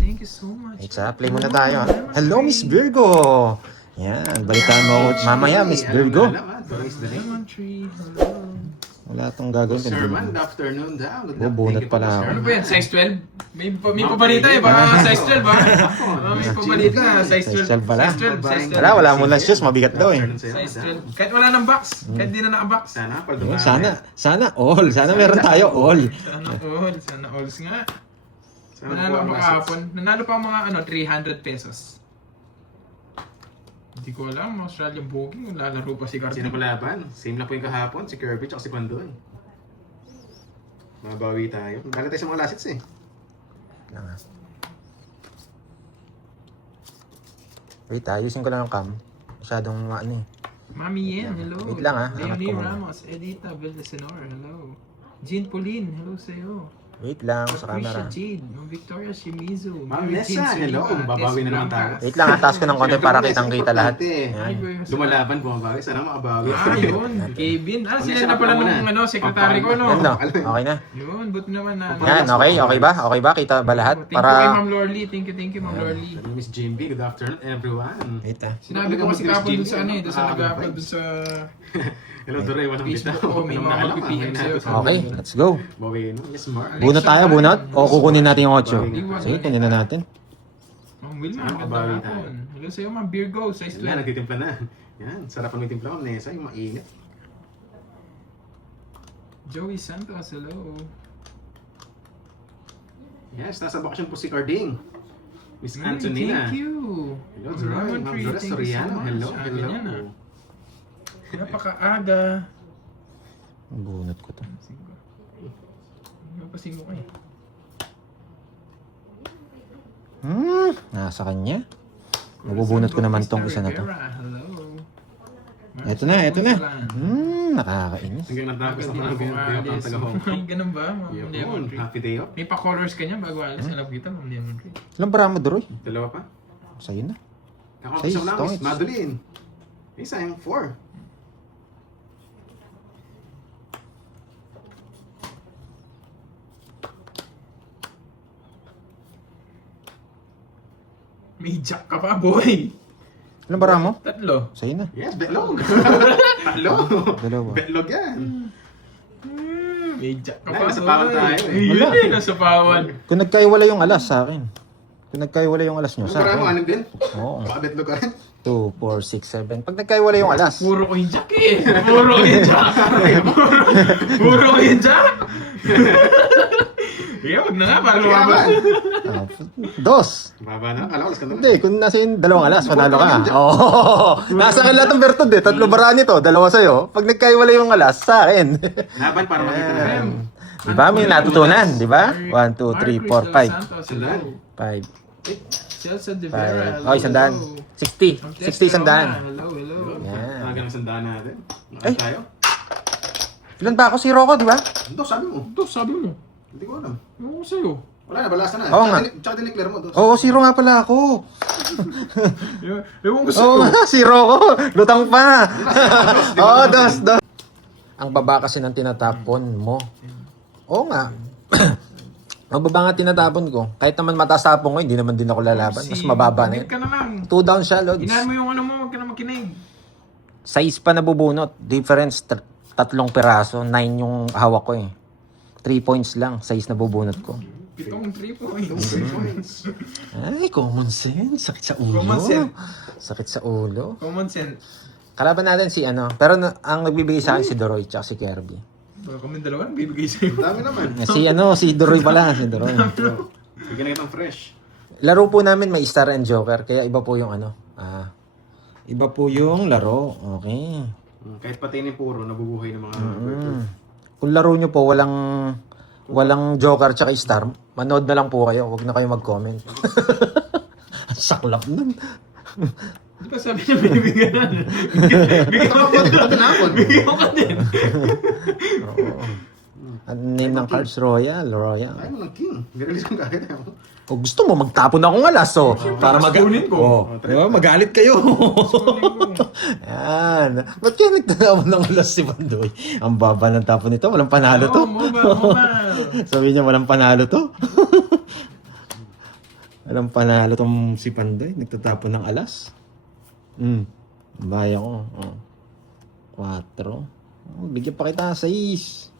Thank you so much. Play muna tayo. Hello, Miss Virgo! Yan, balitaan mo ako mamaya, Miss Virgo. Lemon tree, hello. Wala itong gagawin. Sir man, good afternoon daw. Bunot pala Ano ako. ba yan? Size 12? May pabalita eh. Baka size 12 ba? May pabalita. Size 12. Size 12 pala. Size 12. Size 12. Wala mo lang shoes, mabigat daw eh. Size 12. Kahit wala ng box. Kahit di na naka-box. Sana, Ayun, sana all. Sana meron tayo all. Sana all. Sana alls nga. Sana Nanalo po pa ang kahapon. Nanalo pa mga 300 pesos. Hindi ko alam, Australian booking, lalaro pa si Sino Carter. palaban? Same lang po yung kahapon, si Kirby at si Pandoy. Mabawi tayo. Galit tayo sa mga lasits eh. Wait, ayusin ko lang ang cam. Masyadong ano eh. Mami Yen, hello. Wait lang, Leonie hanap ko muna. Ramos, Edita Villasenor, hello. Jean Pauline, hello sa'yo. Wait lang sa camera. Patricia Jade, Ma'am Victoria Shimizu. Ma'am Mary Nessa, Jean hello. Soliva, Babawi Tess na naman Blanca. tayo. Wait lang, taas ko ng konti para kitang-kita lahat. Ay, boy, Lumalaban, bumabawi. Sana makabawi. Ah, yun. Kevin. Ah, sila Pag-isarap na pala mo nung na. sekretary ko, no? Yan no, okay na. Yun, but naman na. Yan, okay? Okay ba? Okay ba? Kita ba lahat? Thank you kay Para... Ma'am Lorly. Thank you, Ma'am Lorly. Hello, Miss Jimby. Good afternoon, everyone. Wait ah. Sinabi ko kasi kapon dun sa ano eh, dun sa nag-upload dun sa Hello, Dore. Walang bitaw. Facebook ko, may mga mag-PPM sa'yo. Okay, let's go. Bawi, no? Yes, Mark. Bunot tayo, bunot? O kukunin natin yung 8? Sige, kunin na natin. Ma'am Wilma, Sana ganda mabawi hapon. Hello sa'yo, Ma'am Virgo, size Yan, 12. nagtitimpla na. Yan, sarapan mo yung timpla, Ma'am Nessa. Yung mainit. Joey Santos, hello. Yes, nasa bakasyon po si Carding. Miss Antonina. Thank you. Hello, Zeroy. Ma'am Dolores Soriano. Hello, hello. Napakaaga. Bunot ko to. Napasin mo kayo. Nasa kanya. Mabubunot ko naman tong isa na to. Hello. Eto na. Nakakainis. Hanggang natapos na parang pinag-pinag ang taga-home. Ay, ganun ba, Ma'am Yun, Lemon Tree? happy day off. May pa-colors ka niya bago alis. Alam kita, Ma'am Lemon Tree. Ilang bara mo, Doroy? Dalawa pa. Sa'yo na. Ako Say, isang lang, stop Miss it. Madeline. Isa yung 4. May jack ka pa, boy! Ilang bara mo? Tatlo. Sa'yo na. Yes, betlog. Tatlo. Dalawa. Betlog yan. May jack ka Ay, pa, nasa pawan tayo eh. Yun eh, nasa pawan. Kung nagkaiwala yung alas sa akin. Kung nagkaiwala yung alas nyo Ang sa para mo, akin. anong din? Oo. Baka betlog ka rin. 2, 4, 6, 7. Pag nagkaiwala yung alas. Puro ko yung jack eh. Puro ko yung jack. Puro ko yung jack. Kaya wag na nga, para lumabas. Ah, 2. Baba na, kalakas ka na. Hindi, kung nasa yung dalawang alas, panalo ka. Oo. Nasa akin lahat ng bertod eh. 3 bara nito, 2 sa'yo. Pag nagkaiwala yung alas, sa akin. Laban para makita na. Di ba? May natutunan, di ba? 1, 2, 3, 4, 5. 5. Celsa de Vera. 5. Oh, 100. 60. 60, 100. Hello, hello. Yan. Talaga ng sandaan natin. Ay. Nakal tayo. Ilan ba ako? 0 ko, di ba? Ito, sabi mo. Ito, sabi mo. Hindi ko alam. Ano ko sa'yo? Wala na, balasa na. Oo nga. Tsaka dineclare mo. Dos. Oo, 0 nga pala ako. Ewan ko Oo sa'yo. nga, 0 ko. Lutang pa. Oo, 2. Ang baba kasi ng tinatapon mo. Oo nga. Ang baba nga tinatapon ko. Kahit naman mataas tapon ko, hindi naman din ako lalaban. Mas mababa na yun. Ka na lang. 2 down siya, Lods. Inahan mo yung ano mo, wag ka na makinig. Size pa nabubunot. Difference, 3 piraso. 9 yung hawak ko eh. 3 points lang. Size na bubunot ko. 7 3 points. 3 points. Ay, common sense. Sakit sa ulo. Common sense. Sakit sa ulo. Common sense. Kalaban natin si ano. Pero ang nagbibigay sa akin si Doroy tsaka si Kirby. Baka kami dalawa nang bibigay sa'yo. Dami naman. Si Doroy pala. Si Doroy. Bigyan na kitang fresh. Laro po namin may Star and Joker. Kaya iba po yung ano. Iba po yung laro. Okay. Kahit patinin puro, nabubuhay ng mga Kung laro nyo po, walang Joker tsaka Star, manood na lang po kayo. Huwag na kayo mag-comment. Saklap nun. Di ba sabi niya bibigyan na? Bigyan ko ka din. Bigyan ko ka din. Ang name ng cards, Royal. Ayaw mo ng king. Nirelease ko kagad ako. O gusto mo, magtapon akong alas, so. Para Kunin ko. Diba? Magalit kayo. Yan. Ba't kaya nagtatapon ng alas si Bandoy? Ang baba ng tapon nito. Walang panalo to. Mobile. Sabi niya, walang panalo to. Alam panalo tong si Pandoy. Nagtatapon ng alas. Baya ko. 4. Bigyan pa kita 6.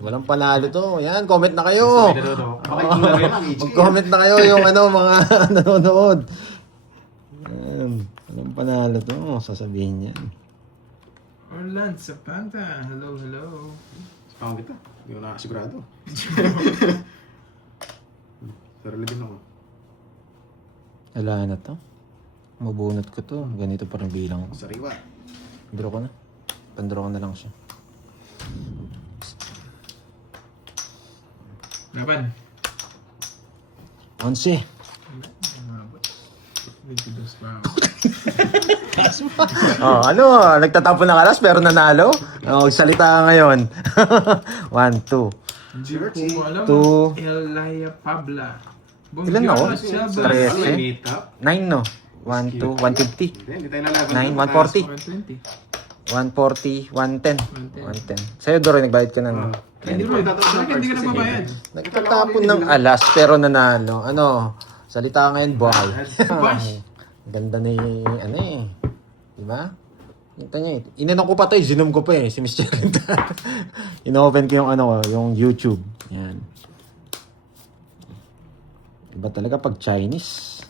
Walang panalo to. Yan, comment na kayo. Sabay na doon. Pakiking na rin ang HK. Mag-comment na kayo yung mga nanonood. Yan. Walang panalo to. Sasabihin yan. Orland Zapata. Hello, hello. Pangit kita. Hindi ko nakasigurado. Sarili din ako. Wala na to. Mabunot ko to. Ganito pa rin bilang ko. Sariwa. Draw ko na. Pandraw ko na lang siya. Laban. 11. 22 pa. Nagtatapon ng alas pero nanalo? Salita ka ngayon. 1, 2. Hindi ko alam. 2. Elia Pabla. Ilan na ako? 13. 13. Meet up. 9 no? 1, 2, 150. Hindi tayo nalaban. 9, 140. 120. 110. 110. Sa'yo, Doroy, nagbayad ka na, no? Hindi mo. Hindi ka na mabayad. Nagtatapon ng alas pero nanalo. Salita ka ngayon, boy. Bash. Ganda ni, di ba? Kita niya, inanong ko pa to, zinom ko pa si Miss Cheryl. Inopen ko yung yung YouTube. Yan. Iba talaga pag Chinese.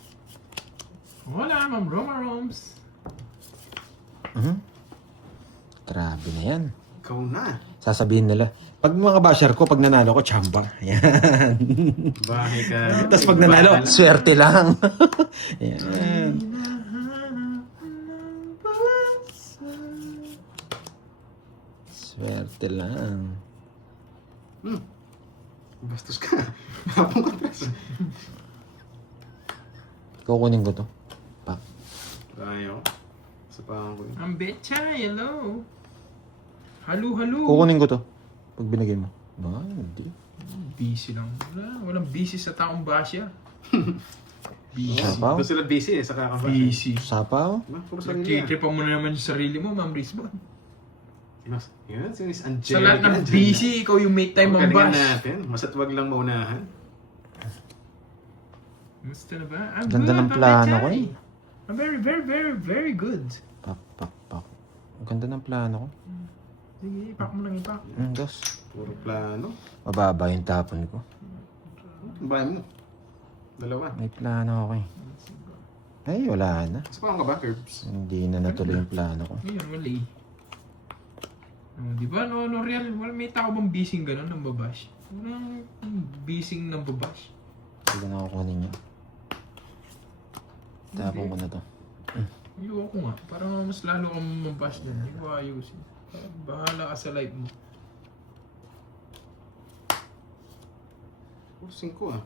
Wala, Ma'am Roma Roms. Grabe na yan. Ikaw na. Sasabihin nila, pag mga basher ko, pag nanalo ko, chamba. Yan. Bahay ka. Tapos pag nanalo, swerte lang. Yan. Swerte lang. Bastos ka. Hapong ka, pres. Kukunin ko to. Pak. Ayaw. Sa pangang ko yun. Ang betcha, hello. Halo, halo. Kukunin ko to. Pag binigay mo. Ba, hindi. Busy lang. Walang busy sa taong basya. Busy. Sapaw? Doon sila busy sa kakabasa. Busy. Sapaw? Puro sarili niya. Nagtitripan mo na naman sa sarili mo, Ma'am Risbon. Yan, si Miss Sa Angelica. lahat ng busy, ikaw yung make time mong Galingan bash. natin. Masatwag lang maunahan. Gusto na ba? I'm Ganda good, ng Ma'am plano Betchay. ko I'm very, very, very, very good. Pak, pak, pak. Ang ganda ng plano ko. Sige, ipak mo lang ipak. Dos. Puro plano. Mababa yung tapon ko. Ang bahay mo. Dalawa. May plano ako Ay, wala na. Sa pangang ka ba, Curbs? Hindi na natuloy yung plano ko. Ngayon, mali. Di ba, no, real, may tao bang bising gano'n ng babash? Walang bising ng babash. Hindi ko na kukunin niya. Tapon ko na to. Ayoko nga, parang mas lalo kang mabash na. Hindi ko ayusin. Bahala ka sa life mo. Puro 5 ah.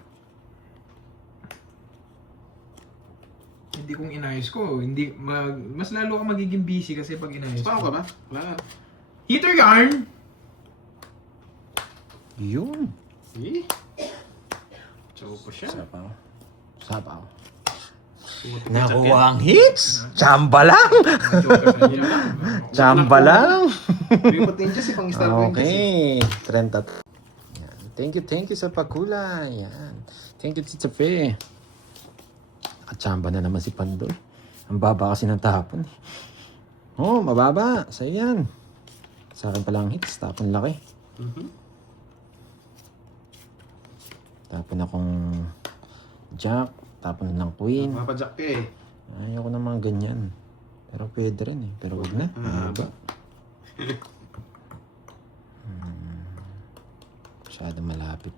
Hindi kong inayos ko, mas lalo ka magiging busy kasi pag inayos Sa pangang ka ko. ba? Wala na. Heater yarn! Yun. Eh? Chow pa siya. Sapaw. Sapaw. Tumutok yung Nakuha ang hits! Chamba lang! Joker na niya. Chamba lang! jacket. Yung patin dyan si pang star ko yun kasi. Okay. 30. Yan. Thank you sa pagkulay. Yan. Thank you, Tita Fe. At chamba na naman si Pandoy. Ang baba kasi ng tapon. Oh, mababa. Sa'yo yan. Sa akin palang hits. Tapon laki. Tapon akong jack. Tapon ng queen. Mapajack ka eh. Ayaw ko ng mga ganyan. Pero pwede rin Pero wag na. Mahaba. Masyado malapit.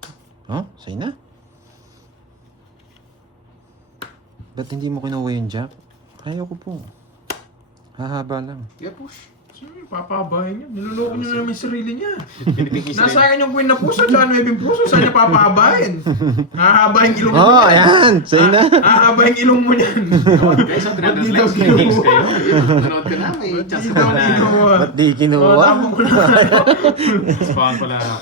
Oh, sa'yo na? Ba't hindi mo kinuha yung jack? Ayaw ko po. Hahaba lang. Yeah, push. Sino papabahin niya? Niloloko niya naman yung sarili niya. Pinipigis Nasa akin yung queen na puso, tsaka 9 puso, saan niya papahabain? Hahaba yung ilong mo Oh, niyan. ayan! Sa'yo na! Hahaba yung ilong mo niyan. Guys, ang 300 Ba't di daw likes. May games kinuha? kayo. Nanood ka na. May chance Hindi ka daw na. kinuha. Ba't di Oh, kinuha? tapon mo na. Spawn pala ako.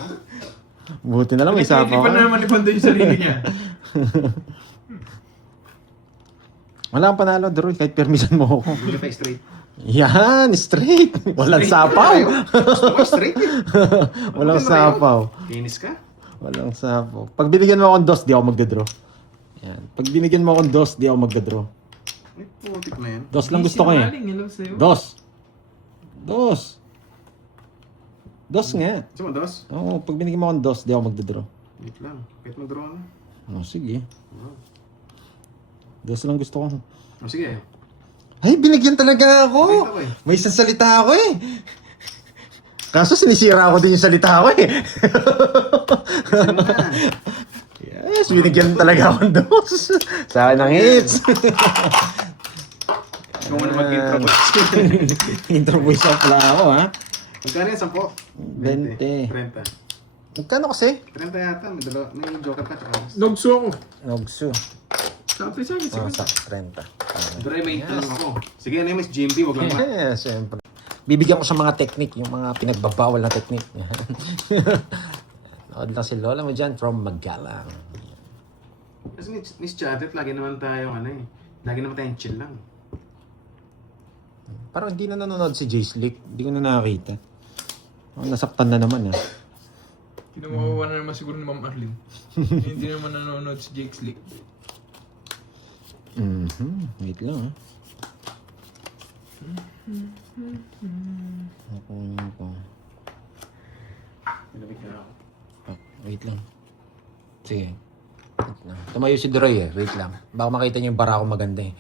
Buti na lang may sapaw Pinagtripan na ka. naman ni Pandoy yung sarili niya. Wala kang panalo, Droid. Kahit permission mo ako. Bili tayo straight. Yan! Straight! Walang sapaw! Gusto ko straight eh. Walang sapaw. Kinis ka? Walang sapaw. Pag binigyan mo akong dos, di ako magdadraw. Yan. Pag binigyan mo akong dos, di ako magda-draw. Ay, putik na yan. Dos lang gusto ko eh. Sinungaling, hello sa'yo. Dos. Dos. Dos nga. Gusto mo, dos? Oo, pag binigyan mo akong dos, di ako magda-draw. Wait lang. Kahit mag-draw na. Oh, sige. Oh. Dos lang gusto ko. Oh, sige. Ay, binigyan talaga ako. Wait ako eh. May isang salita ako eh. Kaso sinisira ako din yung salita ko eh. Kasi mo na. Yes, binigyan talaga ako ng dos. Sa akin ang hits. Ikaw mo na mag-intro boys. Intro voice off pala ako ha. Magkano yan? 10? 20. 30. Magkano kasi? 30 yata. May joker pa tsaka. Nogso ako. Nogsu. Sabi sa akin. Oh, sa 30. Dre, may tanong ako. Sige, ano yung Miss Jimby? Huwag lang ma. Yes, siyempre. Bibigyan ko sa mga technique, yung mga pinagbabawal na technique. Nood lang si Lola mo dyan from Magalang. Kasi Miss Chadet, lagi naman tayo, lagi naman tayong chill lang. Parang hindi na nanonood si Jay Slick. Hindi ko na nakakita. Oh, nasaktan na naman Kinawawa na naman siguro ni Ma'am Arlene. Hindi naman nanonood si Jake Slick. Wait lang Ako. Pinabig na ako. Wait lang. Sige. Wait lang. Tumayo si Droy eh. Wait lang. Baka makita niyo yung bara ko maganda eh.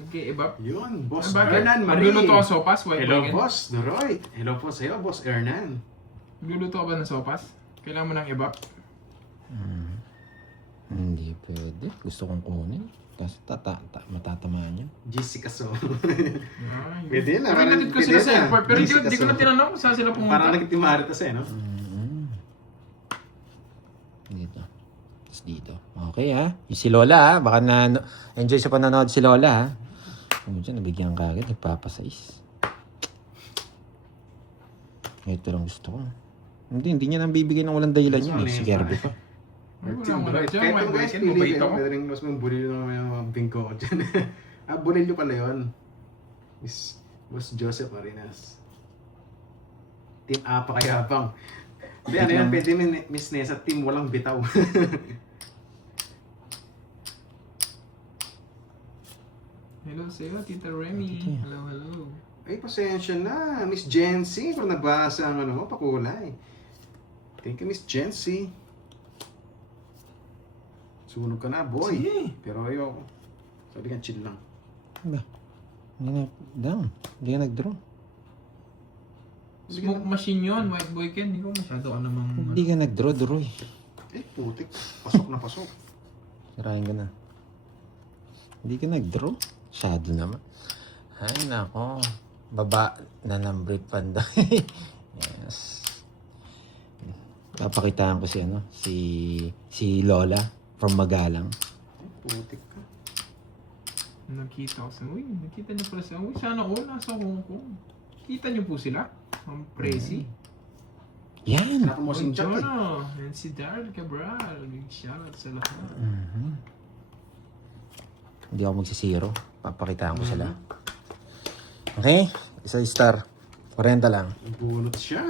Nag-i-ibap. Yun, Boss Bakit? Hernan Marie. Magluluto ako sopas, white Hello, boy. Boss Doroy. Hello po sa'yo, Boss Hernan. Magluluto ka ba ng sopas? Kailangan mo ng ibap? Hindi pwede. Gusto kong kunin. Kasi matatamaan yan. Jessica So. Ay, Pwede na, Pero parang hinatid ko pwede sila sa na. airport. Pero Jessica hindi ko na So. tinanong kung saan sila pumunta. Parang nagtimaritas no? Dito. Tapos dito. Okay ha. Yung si Lola ha. Baka enjoy sa panonood si Lola ha. Ano dyan, nabigyan ka agad. Nagpapasais. Ito lang gusto ko. Hindi niya nang bibigyan ng walang dahilan yun. Si Gerby pa. Ay, Team wala Doroy. dyan. Kahit White ano boy guys, yan. pili Mabait kayo. ako. Pwede rin mas mong bulil naman yung mga bingko ko dyan. Bulilyo pala yun. Miss Boss Joseph Marinas. Team Apa Kayabang. Hindi, ano yan, pwede Miss Nessa, team walang bitaw. Hello sa'yo, Tita Remy. Hello. Ay, pasensya na. Miss Jency, kung nabasa ang ano mo, pakulay. Thank you, Miss Jency. Sunog ka na, boy. Sige. Pero ayoko. Sabi ka, chill lang. Ba? Hindi ka nag-draw. Smoke machine yun, white boy Ken. Hindi ko masyado ka namang... Hindi ka nag-draw, Droy. Eh, putik. Pasok na pasok. Sirahin ka na. Hindi ka nag-draw. Shadow naman. Ay, nako. Baba na ng brief panda. Yes. Papakitaan ko si Lola from Magalang. Eh, putik ka. Nakita ko sa... Uy, nakita niyo pala siya. Uy, sana all nasa Hong Kong. Kita niyo po sila? Ang Prezi. Yan. Wala ka mo sing chat eh. Jono. And si Daryl Cabral. Big shoutout sa lahat. Hindi ako magsisiro. Papakitaan ko sila. Okay? Isa star. 40 lang. Bunot siya.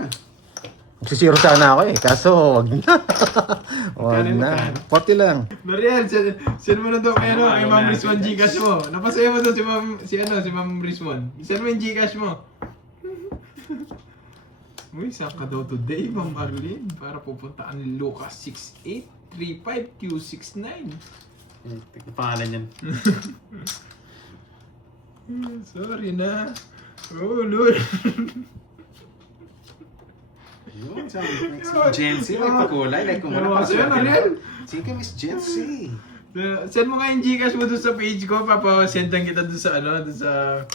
Magsisiro sana ako eh. Kaso, wag na. Wag Magkano, na. magkano? 40 lang. Mariel, send mo na daw kay Ma'am na. Rizwan Gcash mo. Napasaya mo daw si Ma'am Rizwan. Send mo yung Gcash mo. Uy, saan ka daw today, Ma'am Arlene? Para pupuntaan ni Lucas 6835Q69. Tignan pangalan yan. Sorry na. Oh, Lord. Yun, sa Jency, may pakulay. Like, kung wala Ewan pa sa'yo, Mariel. Sige, Miss Jency. Send mo nga yung Gcash mo dun sa page ko. Papasendan kita dun sa dun sa...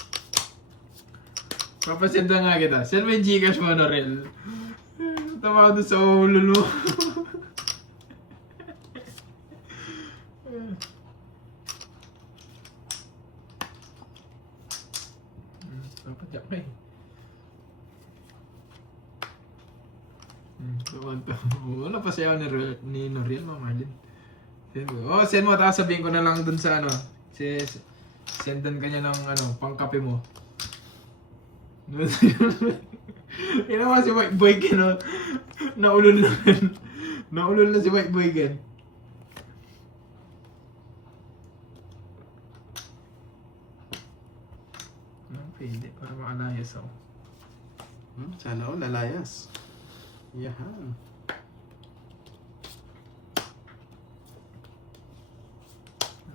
Papasendan nga kita. Send mo yung Gcash mo, Norel. Tawa ko dun sa ulo mo. Papadyak ka eh. Wala pa siya ni Noriel, Ma'am Arlene. Send mo, tapos sabihin ko na lang dun sa sendan ka niya ng pangkape mo. Ginawa si White Boy Ken, Naulol na si White Boy Ken. Pwede, para makalayas ako. Sana all, lalayas. Yahan.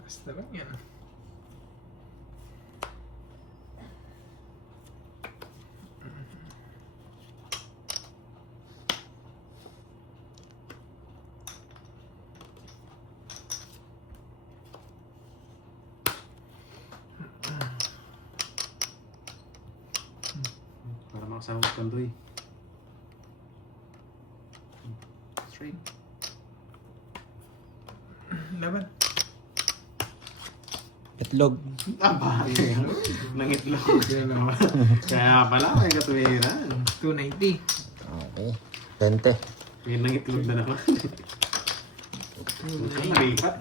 Basta lang yan. Para makasama sa kandoy. Straight. Laban. Itlog. Aba, nangitlog. Kaya pala, may katuwiran. 290. Okay. 20. May nangitlog na naman. Nalipat.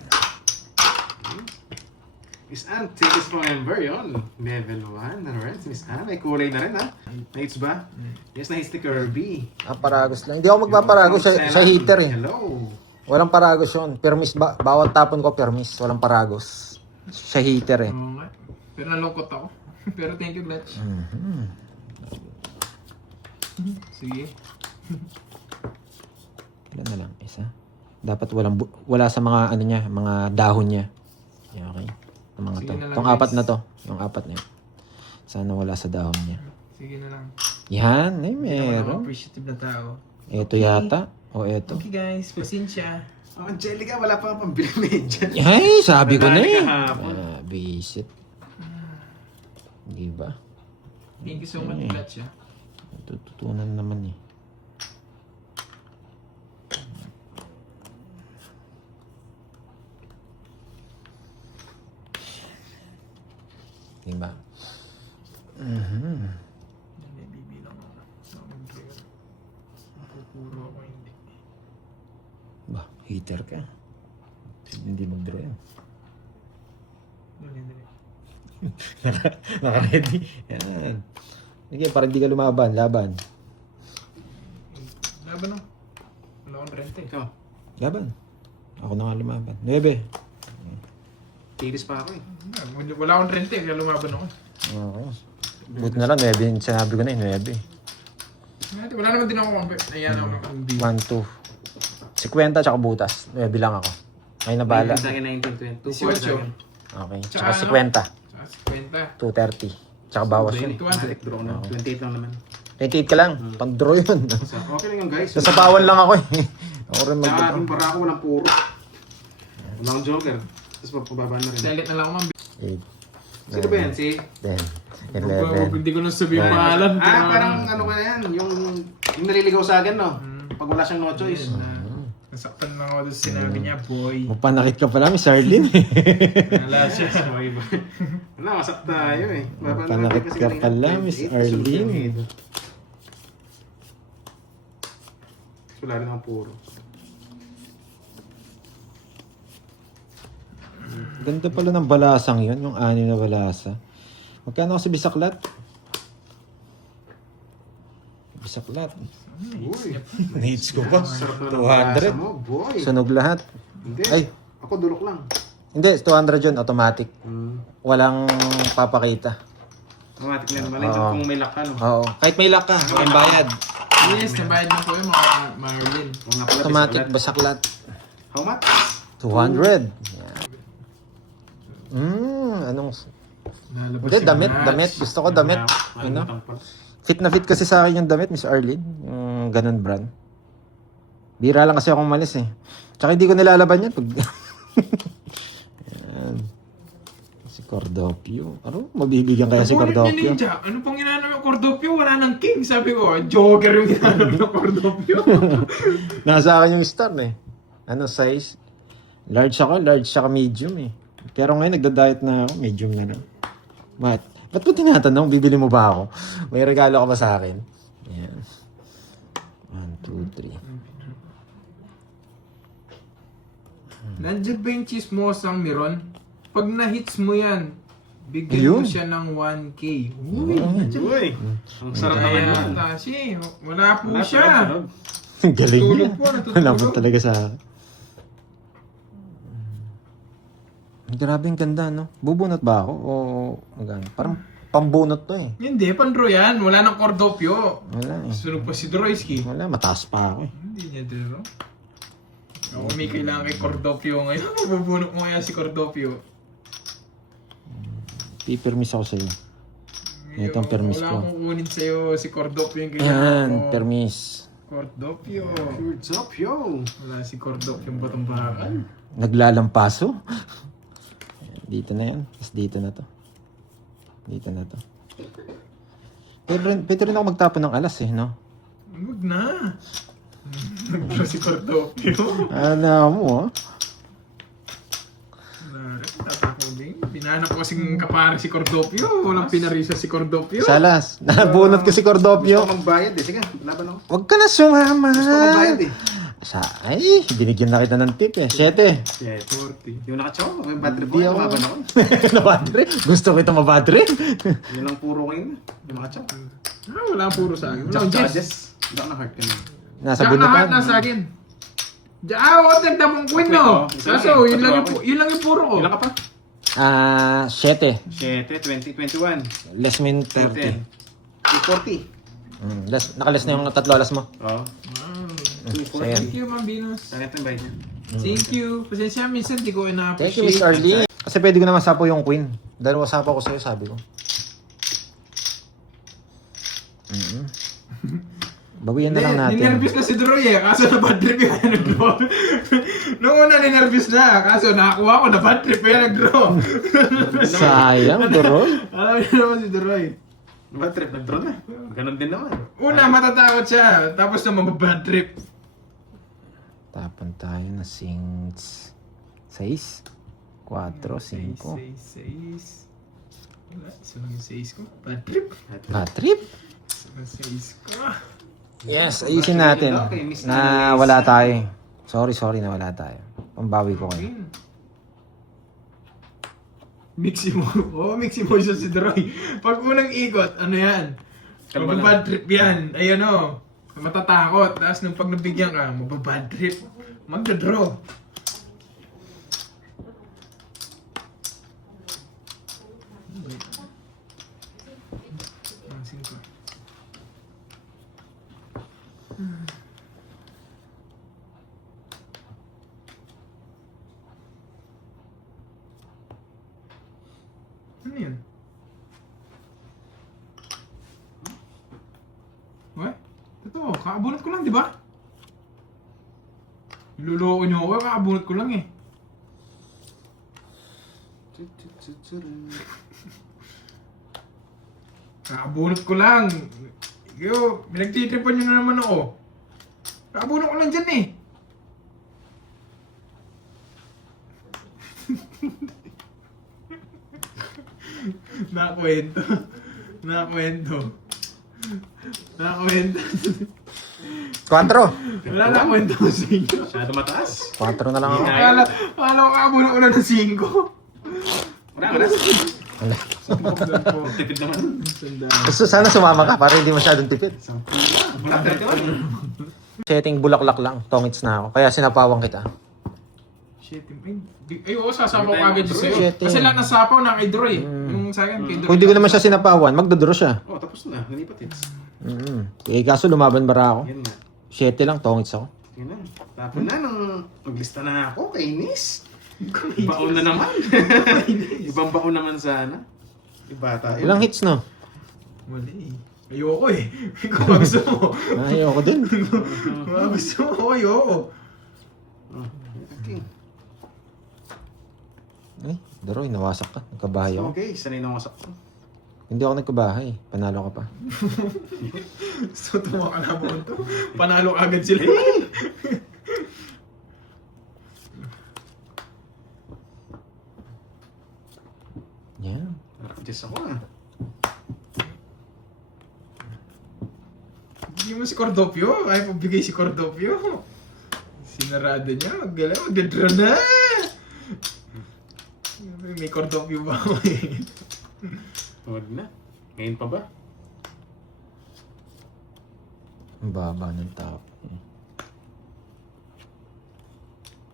Miss Ann, tickets for member yun. Level 1. Alright, Miss Ann, may kulay na rin ha. Na-hits ba? Yes, na-hits ni Kirby. Paragos lang. Hindi ako magpaparagos sa heater eh. Hello. Walang paragos yun. Permis ba? Bawat tapon ko permis. Walang paragos. Sa heater eh. Oo nga. Pero nalungkot ako. Pero thank you, Glatch. Sige. Ilan na lang? Isa? Dapat wala sa mga ano niya, mga dahon niya. Yeah, okay. Ang mga Sige to. na lang, Itong guys. apat na to. Yung apat na yun. Sana wala sa dahon niya. Sige na lang. Yan. Ay, Hindi naman ako meron. appreciative na tao. Ito yata. O ito. Okay guys, pasensya. Oh, Angelica, wala pa pang medyan. Ay, sabi ko na Nadali eh. kahapon. Visit. Di ba? Thank you so much, Glatch. Tututunan naman eh. Di ba? Hindi, bibilang ako. Pupuro ako hindi. Ba, heater ka. Hindi mag-draw yun. Dali, dali. Naka-ready. Yan. Sige, para hindi ka lumaban. Laban. Laban o. Wala akong rente. Ikaw, Laban. Ako na nga lumaban. 9. tiris pa ako eh. Wala akong rente, kaya lumaban ako. Okay. Buti na lang, 9. Yung sinabi ko na yung 9. Wala naman din ako compare. Ayan ako ng B. 1, 2. 50 tsaka butas. 9 lang ako. Ay, nabala. Sa akin 19, 20. 18. Okay. Tsaka Tsaka ano? 50. Tsaka 50. 230. Tsaka bawas yun. 200. Draw na. 28 lang naman. 28 ka lang. Pang-draw yun. So, okay lang yung guys. Sasapawan lang ako eh. Ako rin Tsaka mag-draw. yung para ako walang puro. Walang joker. Tapos pababa na rin. Select na lang ako, ma'am. 8, Sino ba yan? Si? 10, Huwag 11. hindi ko na sabihin yung pangalan. Parang ano ka na yan. Yung naliligaw sa akin, no? Pag wala siyang no choice. Nasaktan lang ako doon sa sinabi niya, boy. Mapanakit ka pala, Miss Arlene. Wala siya. Sorry ba? Ano, masak tayo eh. Mapanakit ka pala, Miss Arlene. Wala rin ang puro. Ganda pala ng balasang yun, yung 6 na balasa. Magkano kasi bisaklat? Bisaklat. Uy, Needs ko pa. sarap na ng basa 200. mo, boy. Sunog lahat. Hindi. Ay. Ako dulok lang. Hindi, 200 yun, automatic. Hmm. Walang papakita. Automatic na naman. Oo. Kung may lock ka, no? Oo. Kahit may lock ka, walang bayad. Yes, nabayad na po yung mga Marlin. Kung nga pala, Automatic bisaklat. basaklat. How much? 200. Anong... Lalabas Hindi, yung damit, match. damit. Gusto ko damit. Ano? Fit na fit kasi sa akin yung damit, Miss Arlene. Yung ganun brand. Bira lang kasi akong malis eh. Tsaka hindi ko nilalaban yan. Pag... Yan. Si Cordopio. Ano? Mabibigyan kaya si Nabulit niya Cordopio? ninja. Ano pang ginanap yung Cordopio? Wala nang king. Sabi ko, Joker yung ginanap ng Cordopio. Nasa akin yung star eh. Ano size? Large ako, large saka medium eh. Pero ngayon nagda-diet na ako, medium na lang. Ba't mo tinatanong? Bibili mo ba ako? May regalo ka ba sa akin? Yan. 1, 2, 3. Nandiyan ba yung chismosang Miron? Pag na-hits mo yan, bigyan mo Ayun. siya ng 1K. Uy! Uy! Ang sarap naman Kaya, yun. Tashi, wala po Wala siya. tulog. Galing Tulog niya. po, natutulog. Wala po talaga sa akin. Grabe yung ganda, no? Bubunot ba ako? O magano? Parang Pambunot to eh. Hindi, pandraw yan. Wala nang Cordopio. Wala eh. Sunog pa si Droyski. Wala, mataas pa ako eh. Hindi niya draw. Ako may kailangan kay Cordopio ngayon. Mabubunok mo kaya si Cordopio. Pipermis ako sa'yo. Ito ang permis Wala ko. akong kukunin sa'yo si Cordopio yung Yan, kailangan ko. permis. Cordopio. What's up, yo? Wala si Cordopio yung batang bakal. Naglalampaso. Dito na yan. Tapos dito na to. Dito na to. Pwede rin ako magtapon ng alas eh, no? Huwag na. Nag-draw si Cordopio. Ano mo, oh. Wala rin. Tatako din. Pinanap ko kasing kapare si Cordopio. Walang pinarisa si Cordopio. Salas, nabunot ko si Gusto Cordopio. ko magbayad eh. Sige, laban ako. Huwag ka na sumama. Gusto ko magbayad eh. Ay, binigyan na kita ng tip eh. 7. Yeah, 40. yung nakachaw, may bad trip Hindi ko, ako. laban ako. Nabadre. Gusto kita mabadre. Yun lang puro kayo na. Yung nakachaw. Ah, wala ang puro sa akin. Wala Jack akong tsaka Jess. Jess. Hindi ako na-heart ka na. Nasa Jack na bunutan. heart nasa akin. Oo, nagdamong queen no. Isa Kaso, lang eh. yun lang Patro yung, yun lang yung puro ko. Ilan ka pa? 7. 7, 20, 21. Less min 10. 30. 40. Nakaless na yung tatlo alas mo. Oo. So, yan. Thank you, Ma'am Venus. Saan ito yung bayad niya? Thank you. Pasensya, minsan di ko Thank you, Miss ina-appreciate. Arlene. Kasi pwede ko naman sapo yung queen. Dalawa sapo ko sa'yo, sabi ko. Bawian na lang natin. Ninervous na si Droy eh. Kaso na bad trip yung nag-draw. Noong una ninervous na. Kaso nakakuha ko na bad trip yung nag-draw. Sayang, Doroy. Alam niyo naman si Droy. Bad trip, nag-draw na. Ganon din naman. Una, matatakot siya. Tapos na mababad trip. Tapon tayo na 6. 6. 4, 5. 6. Wala, isa lang yung 6 ko. Bad trip. Bad trip. Isa lang yung 6 ko. Yes, ayusin natin. Na wala tayo. Sorry na wala tayo. Pambawi ko kayo. Mixi mo. Oo, mixi mo siya si Droy. Pag unang ikot, ano yan? Kalma na. Mababad trip yan. Ayan o. Matatakot. Tapos nung pag nabigyan ka, mababad trip. Magda-draw. Pansin ko. Ano yun? What? Totoo, kakabunot ko lang, di ba? Niloloko niyo ako, kakabunot ko lang eh. Kakabunot ko lang. Yo, pinagtitripan niyo na naman ako. Kakabunot ko lang dyan eh. Nakakwento. Nakakwento. 4. Wala na kwento ko sa inyo. Masyado mataas. 4 na lang ako. Akala ko kakabunot ko lang ng 5. Wala ka na. Wala. Tipid naman. Gusto sana sumama ka para hindi masyadong tipid. Wala, 31. Setting bulaklak lang. Tongits na ako. Kaya sinapawang kita. Shit, ay oo, sasapaw ka agad sa'yo. Shit, Kasi eh. lahat ng sapaw na kay Droy. Yung sa akin, kay Droy. Kung hindi ko naman siya sinapawan, magdodraw siya. Oh, tapos na. Nalipat hits. Eh, kaso lumaban bara ako. Yan nga. 7 lang, tongits ako. Yan na. Tapos na nang maglista na ako kay Nis. Baon na naman. Ibang baon naman sana. Iba tayo. Ilang hits, no? Mali. Ayoko eh. Kung gusto mo. Ayoko din. Kung gusto mo, ayoko. Okay. Eh, Doroy, nawasak ka. Nagkabahay ako. Okay, sanay na ako sa... Hindi ako nagkabahay. Panalo ka pa. So, tumawa ka na mo ito. Panalo agad sila. Yan. Just ako ah. Hindi mo si Cordopio. Ayaw pagbigay si Cordopio. Sinarado niya. Mag-draw na. May Cordopio ba ako eh? Huwag na. Ngayon pa ba? Ang baba ng tao.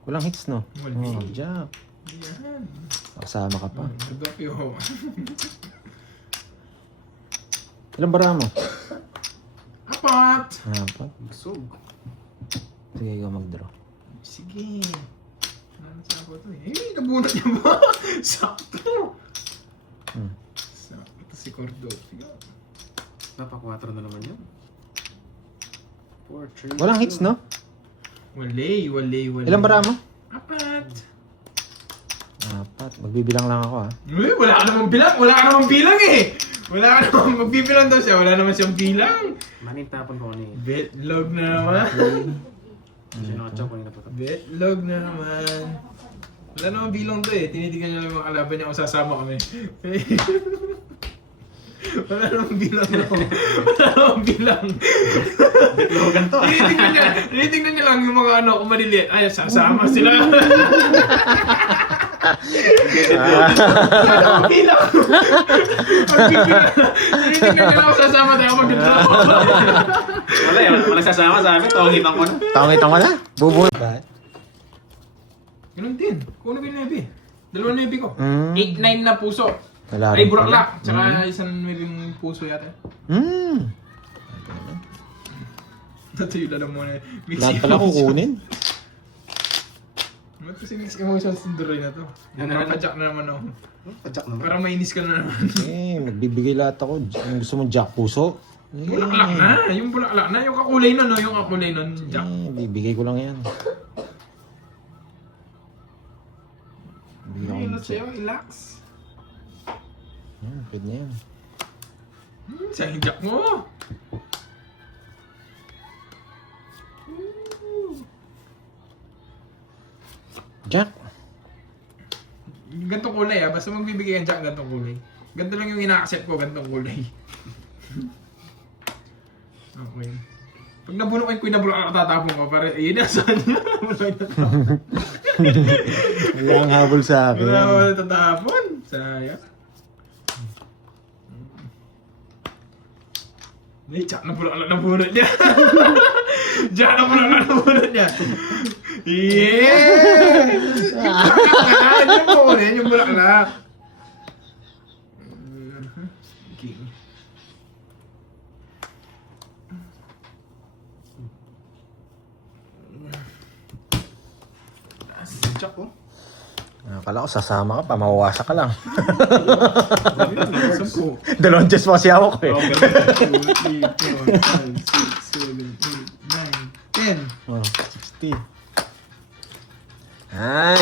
Walang hits, no? Wala. Oh, Jack. Yan. Kasama ka pa. Cordopio. Ilang bara mo? Apat! Apat. Busog. Sige, ikaw mag-draw. Sige. Ano sa ako to eh? Eh, nabunot niya ba? Sakto! Sakto si Cordo. Sige. Napa 4 na naman yun. 4, 3, Walang hits, no? Walay. Ilang bara mo? Apat! Apat. Magbibilang lang ako, ha? Uy, wala ka namang bilang! Wala ka namang bilang eh! Wala ka namang magbibilang daw siya. Wala naman siyang bilang. Maning tapon ko ni. Betlog na naman. Sinokotsa ko na pa. Betlog na naman. Wala namang bilang to eh. Tinitingnan niya lang yung mga kalaban niya kung sasama kami. Wala namang bilang na ako. Wala namang bilang. Betlogan to. Tinitingnan niya lang yung mga ano kung maliliit. Ay, sasama sila. Wala namang bilang. Tinitingnan niya lang kung sasama tayo mag-draw. Wala eh. Wala sasama sa amin. Tawagin ko na. Tawangit mo na? Bubuhay ba? Ganun din. Kung ano ba yung nebi? 2 nebi ko. 8-9 Mm. na puso. Wala Ay, rin buraklak. Tsaka isang nebi puso yata. Mm. Natuyo na muna. Lahat pala kukunin. Ba't kasi mix emotions yung duroy na to? Nakaka-jack na naman ako. Padyak naman. Parang mainis ka na naman. Eh, magbibigay lahat ako. Ang gusto mong jack puso? Eh, Bulaklak na! Yung bulaklak na. Yung kakulay nun, no? Yung kakulay nun, jack. bibigay ko lang yan. Bigyan ko Ayun na ng sa'yo, relax. pwede na yan. Saan yung jack mo? Jack. Gantong kulay ah. Basta magbibigay ang jack, gantong kulay. Ganto lang yung ina-accept ko, gantong kulay. Okay. Pag nabunok ko yung nabulak ako, tatapon ko. Para, yun na, saan niya? Wala kang habol sa akin. Wala ako natatapon. Sayang. Ay, Jack na pula na bunot niya. Jack na pula na bunot niya. Yeah! Yung bunot, yung bulaklak. King. Jack ko. Akala ko sasama ka pa, mawawasa ka lang. Sampu. Dalawang chess mo kasi hawak ko eh. 2, 3, 4, 5, 6, 7, 8, 9, 10. Oh, 60. Ay,